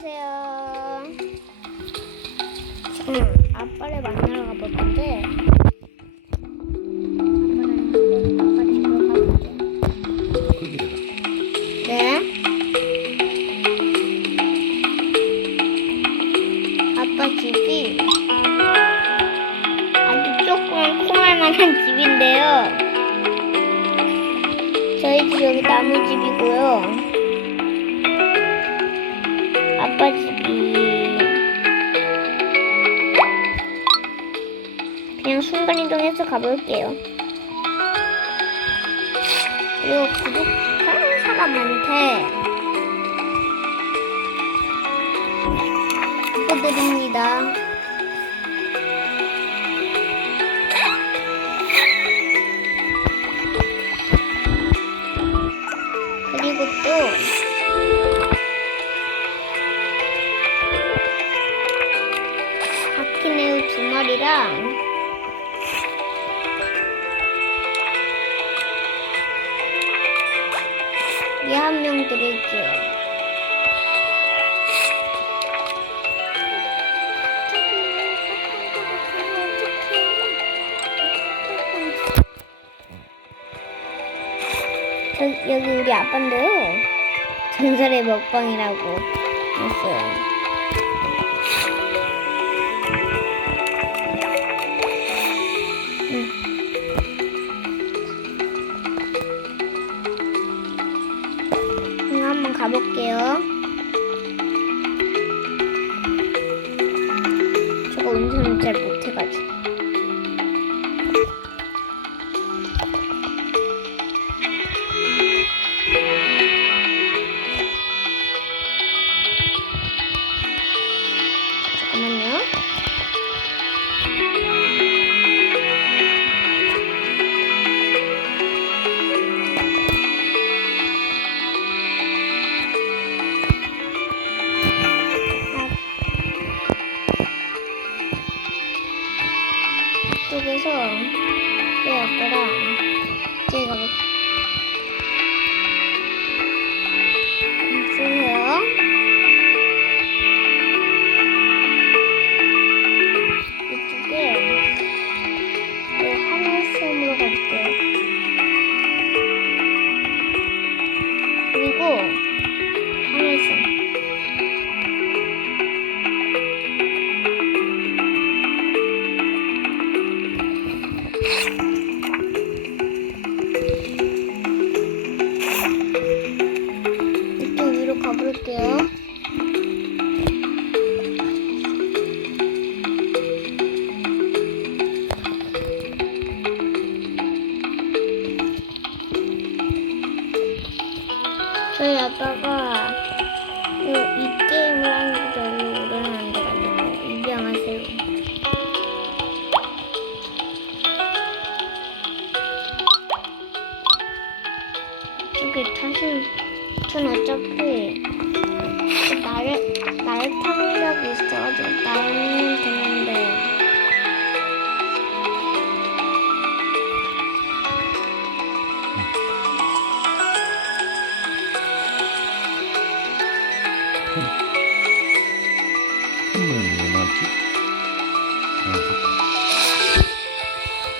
안녕하세요. 지금 아빠를 만나러 가볼 건데. 네. 아빠 집이 아주 조금 콩알만한 집인데요. 저희 집 여기 나무 집이고요. 집이 그냥 순간이동해서 가볼게요. 그리고 구독하는 사람한테 부탁드립니다. 얘한명 드릴게요. 저, 여기 우리 아빠인데요. 전설의 먹방이라고 했어요. 볼게요. 저거 운전을 잘 못해가지고. 저희 아빠가 이, 이 게임을 하는 게 별로 오래는 안 돼가지고 입양하세요. 저기 타실 전 어차피 날, 날 타는 적이 있어가지고 날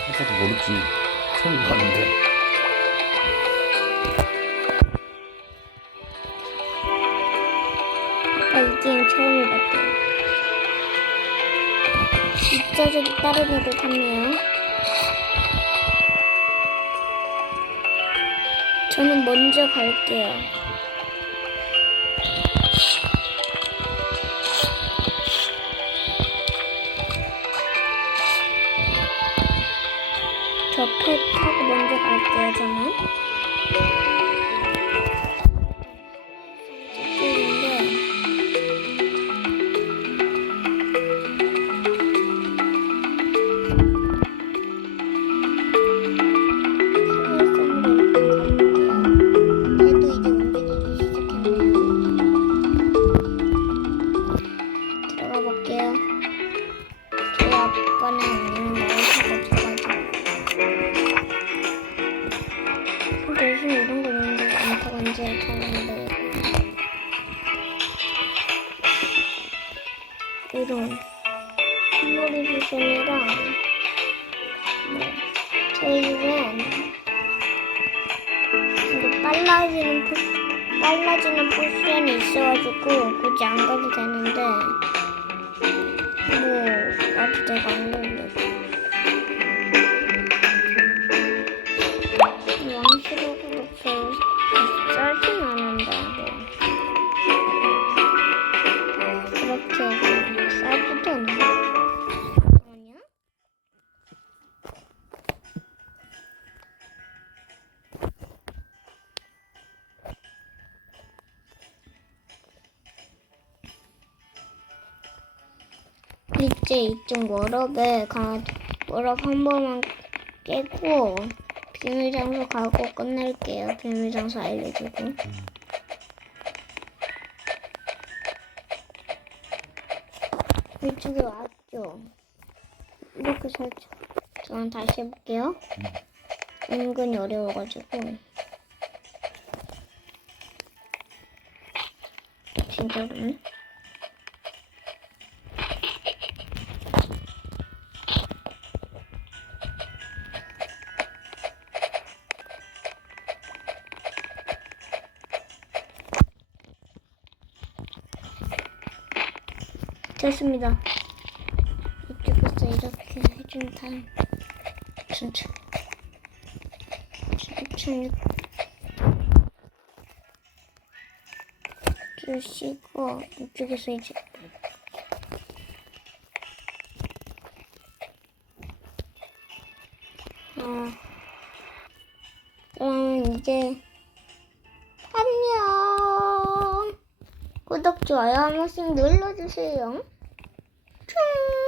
아빠도 모르지. 처음 가는데. 아빠 이 게임 처음 해봤대요. 진짜 저기 다른 애들 탔네요. 저는 먼저 갈게요. 열심히 이런 거 있는데 안타 완전 좋은데 이런 선물이 주신이랑 네. 저희 집엔 이게 빨라지는 포, 빨라지는 포션이 있어가지고 굳이 안 가도 되는데 뭐 아직 제가 안 걸려서 이제 이쪽 워럽에 가 워럽 한 번만 깨고 비밀 장소 가고 끝낼게요. 비밀 장소 알려주고. 이쪽에 왔죠. 이렇게 살짝. 저는 다시 해볼게요. 은근히 어려워가지고. 진짜로네. 됐습니다. 이쪽에서 이렇게 해준 다음. 천천. 천천히 주시고 이쪽에서 이제. 아 그럼 이제 안녕. 구독 좋아요 한 번씩 눌러주세요. Tchau!